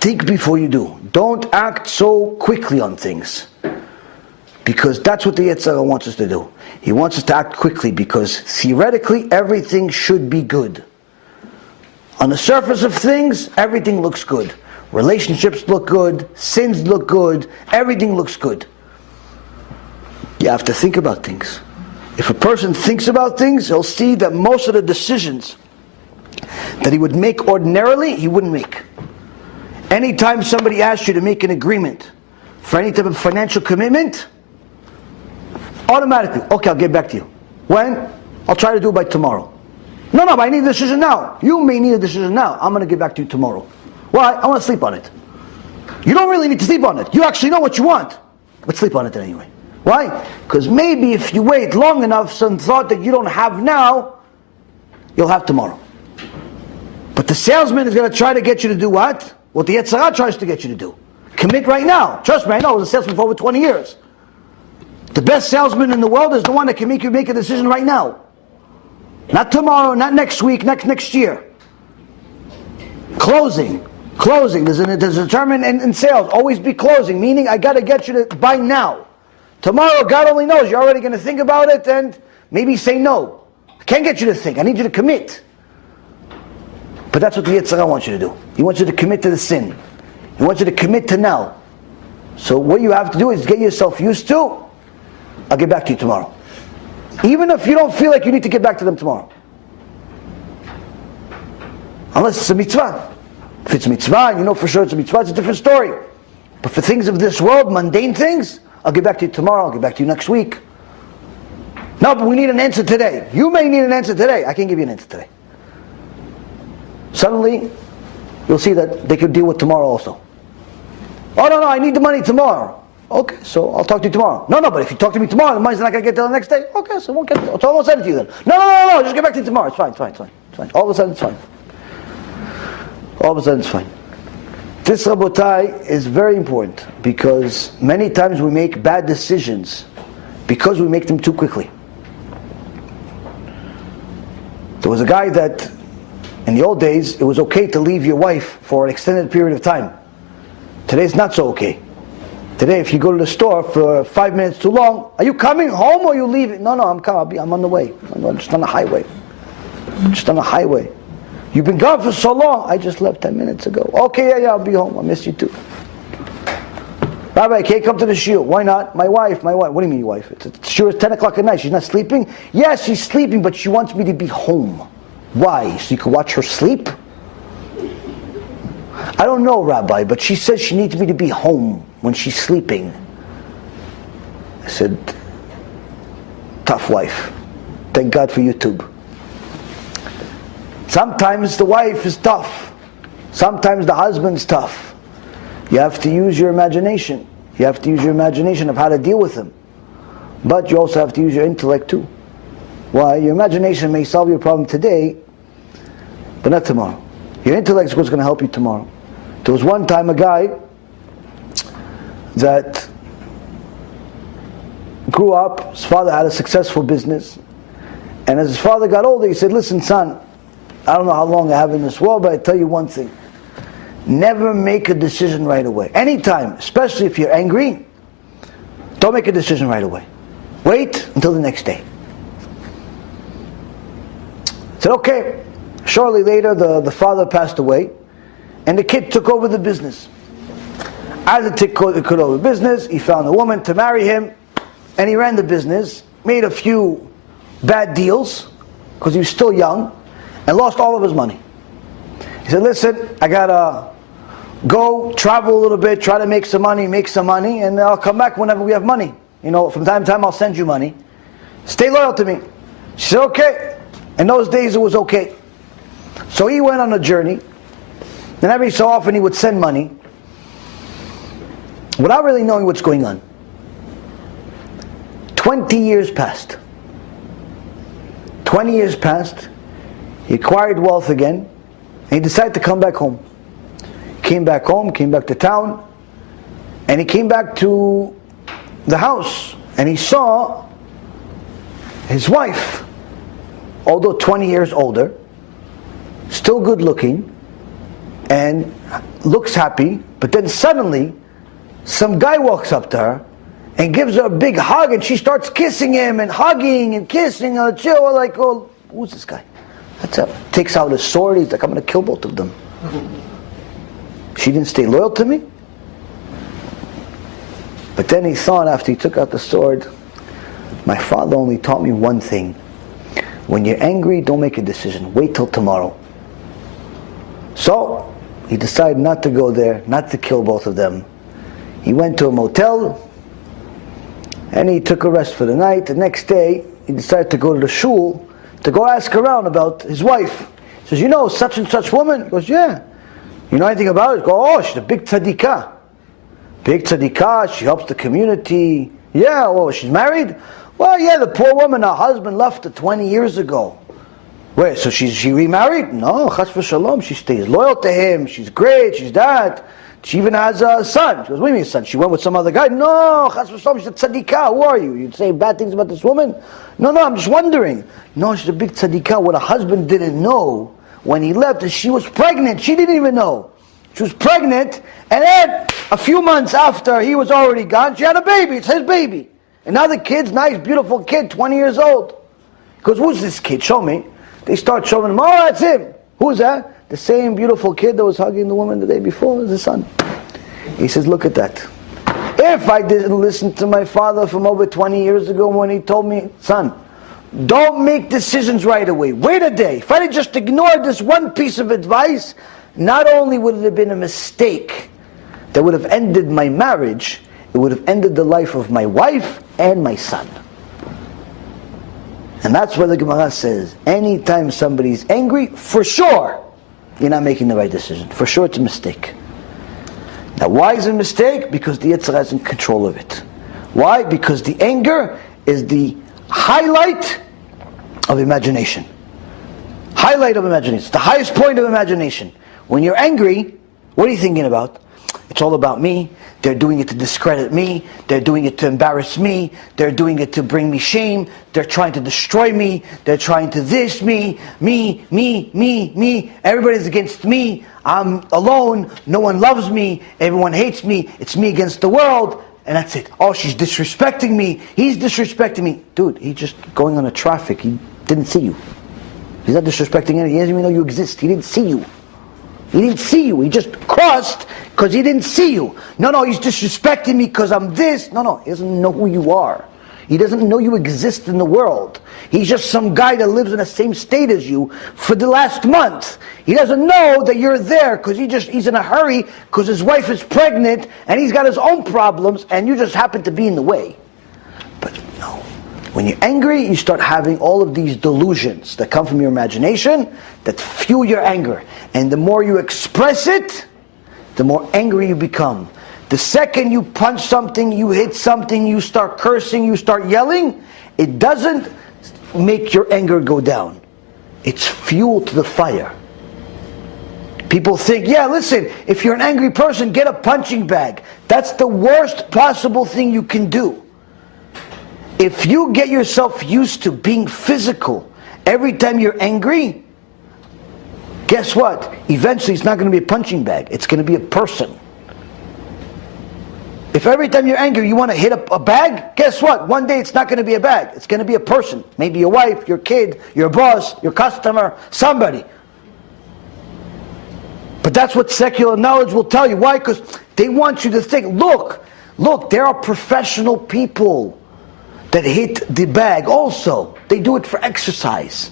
think before you do. Don't act so quickly on things. Because that's what the Yetzer Hara wants us to do. He wants us to act quickly because theoretically everything should be good. On the surface of things, everything looks good. Relationships look good, sins look good, everything looks good. You have to think about things. If a person thinks about things, he'll see that most of the decisions that he would make ordinarily, he wouldn't make. Anytime somebody asks you to make an agreement for any type of financial commitment, automatically, okay, I'll get back to you. When? I'll try to do it by tomorrow. No, but I need a decision now. You may need a decision now. I'm going to get back to you tomorrow. Why? I want to sleep on it. You don't really need to sleep on it. You actually know what you want. But sleep on it anyway. Why? Because maybe if you wait long enough, some thought that you don't have now, you'll have tomorrow. But the salesman is going to try to get you to do what? What the Yetzer Hara tries to get you to do. Commit right now. Trust me, I know. I was a salesman for over 20 years. The best salesman in the world is the one that can make you make a decision right now. Not tomorrow, not next week, next year. Closing. There's a term in sales. Always be closing. Meaning, I got to get you to buy now. Tomorrow, God only knows. You're already going to think about it and maybe say no. I can't get you to think. I need you to commit. But that's what the Yetzer Hara wants you to do. He wants you to commit to the sin. He wants you to commit to now. So what you have to do is get yourself used to, I'll get back to you tomorrow. Even if you don't feel like you need to get back to them tomorrow. Unless it's a mitzvah. If it's a mitzvah and you know for sure it's a mitzvah, it's a different story. But for things of this world, mundane things, I'll get back to you tomorrow, I'll get back to you next week. No, but we need an answer today. You may need an answer today. I can't give you an answer today. Suddenly, you'll see that they could deal with tomorrow also. Oh no, I need the money tomorrow. Okay, so I'll talk to you tomorrow. No, but if you talk to me tomorrow, the money's not going to get till the next day. Okay, so I won't get it. So I won't send it to you then. No, just get back to you tomorrow. It's fine. All of a sudden it's fine. All of a sudden it's fine. This, Rabotai, is very important because many times we make bad decisions because we make them too quickly. There was a guy that, in the old days, it was okay to leave your wife for an extended period of time. Today it's not so okay. Today, if you go to the store for 5 minutes too long, are you coming home or are you leaving? No, I'm coming. I'm on the way. I'm just on the highway. You've been gone for so long. I just left 10 minutes ago. Okay, yeah, I'll be home. I miss you too. Rabbi, I can't come to the shiur. Why not? My wife. What do you mean your wife? It's sure it's 10 o'clock at night. She's not sleeping? Yes, she's sleeping, but she wants me to be home. Why? So you can watch her sleep? I don't know, Rabbi, but she says she needs me to be home when she's sleeping. I said, tough wife. Thank God for YouTube. Sometimes the wife is tough. Sometimes the husband's tough. You have to use your imagination. You have to use your imagination of how to deal with him. But you also have to use your intellect too. Why? Your imagination may solve your problem today, but not tomorrow. Your intellect is what's going to help you tomorrow. There was one time a guy that grew up, his father had a successful business, and as his father got older, he said, listen son, I don't know how long I have in this world, but I tell you one thing, never make a decision right away. Anytime, especially if you're angry, don't make a decision right away. Wait until the next day. I said, okay. Shortly later, the father passed away, and the kid took over the business. As the kid took over the business, he found a woman to marry him, and he ran the business, made a few bad deals, because he was still young, and lost all of his money. He said, listen, I gotta go travel a little bit, try to make some money, and I'll come back whenever we have money. From time to time I'll send you money. Stay loyal to me. She said, okay. In those days it was okay. So he went on a journey, and every so often he would send money without really knowing what's going on. 20 years passed. 20 years passed. He acquired wealth again, and he decided to come back home. Came back home, came back to town, and he came back to the house, and he saw his wife, although 20 years older, still good looking, and looks happy, but then suddenly some guy walks up to her and gives her a big hug, and she starts kissing him and hugging and kissing her. Chill, like, oh, who's this guy? That's it. Takes out his sword. He's like, I'm going to kill both of them. She didn't stay loyal to me. But then he thought, after he took out the sword, my father only taught me one thing. When you're angry, don't make a decision. Wait till tomorrow. So he decided not to go there, not to kill both of them. He went to a motel and he took a rest for the night. The next day, he decided to go to the shul to go ask around about his wife. He says, you know such and such woman? He goes, yeah. You know anything about it? He goes, oh, she's a big tzadikah. Big tzadikah, she helps the community. Yeah, well, she's married? Well, yeah, the poor woman, her husband left her 20 years ago. Wait, so she remarried? No, chas v'shalom, she stays loyal to him, she's great, she's that. She even has a son. She goes, what do you mean son? She went with some other guy? No, chas v'shalom, she's a tzadikah, who are you? You'd say bad things about this woman? No, I'm just wondering. No, she's a big tzadikah. What her husband didn't know when he left is she was pregnant. She didn't even know. She was pregnant, and then a few months after he was already gone, she had a baby. It's his baby. And now the kid's nice, beautiful kid, 20 years old. He goes, who's this kid? Show me. They start showing him, oh, that's him. Who's that? The same beautiful kid that was hugging the woman the day before is his son. He says, look at that. If I didn't listen to my father from over 20 years ago when he told me, son, don't make decisions right away. Wait a day. If I had just ignored this one piece of advice, not only would it have been a mistake that would have ended my marriage, it would have ended the life of my wife and my son. And that's why the Gemara says, anytime somebody's angry, for sure, you're not making the right decision. For sure it's a mistake. Now why is it a mistake? Because the Yetzer Hara is in control of it. Why? Because the anger is the highlight of imagination. Highlight of imagination. It's the highest point of imagination. When you're angry, what are you thinking about? It's all about me. They're doing it to discredit me. They're doing it to embarrass me. They're doing it to bring me shame. They're trying to destroy me. They're trying to this me. Everybody's against me. I'm alone. No one loves me. Everyone hates me. It's me against the world. And that's it. Oh, she's disrespecting me. He's disrespecting me. Dude, he's just going on a traffic. He didn't see you. He's not disrespecting anyone. He doesn't even know you exist. He didn't see you. He didn't see you. He just crossed because he didn't see you. No, he's disrespecting me because I'm this. No, he doesn't know who you are. He doesn't know you exist in the world. He's just some guy that lives in the same state as you for the last month. He doesn't know that you're there because he's in a hurry because his wife is pregnant and he's got his own problems and you just happen to be in the way. But no. When you're angry, you start having all of these delusions that come from your imagination that fuel your anger. And the more you express it, the more angry you become. The second you punch something, you hit something, you start cursing, you start yelling, it doesn't make your anger go down. It's fuel to the fire. People think, yeah, listen, if you're an angry person, get a punching bag. That's the worst possible thing you can do. If you get yourself used to being physical every time you're angry, guess what? Eventually it's not going to be a punching bag. It's going to be a person. If every time you're angry you want to hit a bag, guess what? One day it's not going to be a bag. It's going to be a person. Maybe your wife, your kid, your boss, your customer, somebody. But that's what secular knowledge will tell you. Why? Because they want you to think, look, there are professional people that hit the bag also. They do it for exercise.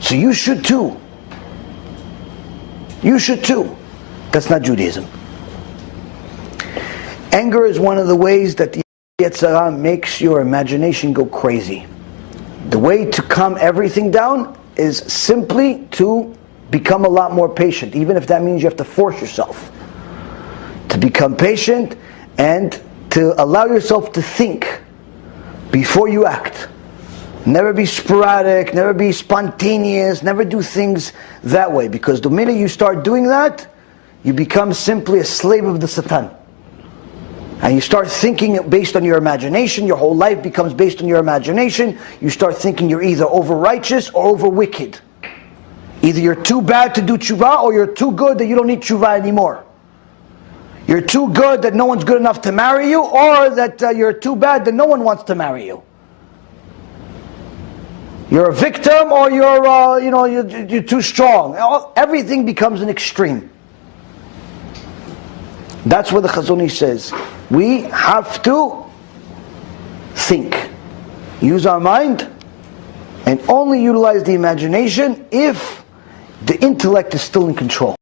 So you should too. You should too. That's not Judaism. Anger is one of the ways that the Yetzer Hara makes your imagination go crazy. The way to calm everything down is simply to become a lot more patient, even if that means you have to force yourself to become patient and to allow yourself to think before you act. Never be sporadic, never be spontaneous, never do things that way, because the minute you start doing that, you become simply a slave of the Satan. And you start thinking based on your imagination. Your whole life becomes based on your imagination. You start thinking you're either over righteous or over wicked. Either you're too bad to do tshuva, or you're too good that you don't need tshuva anymore. You're too good that no one's good enough to marry you, or that you're too bad that no one wants to marry you. You're a victim, or you're too strong. Everything becomes an extreme. That's what the Chazon Ish says. We have to think, use our mind, and only utilize the imagination if the intellect is still in control.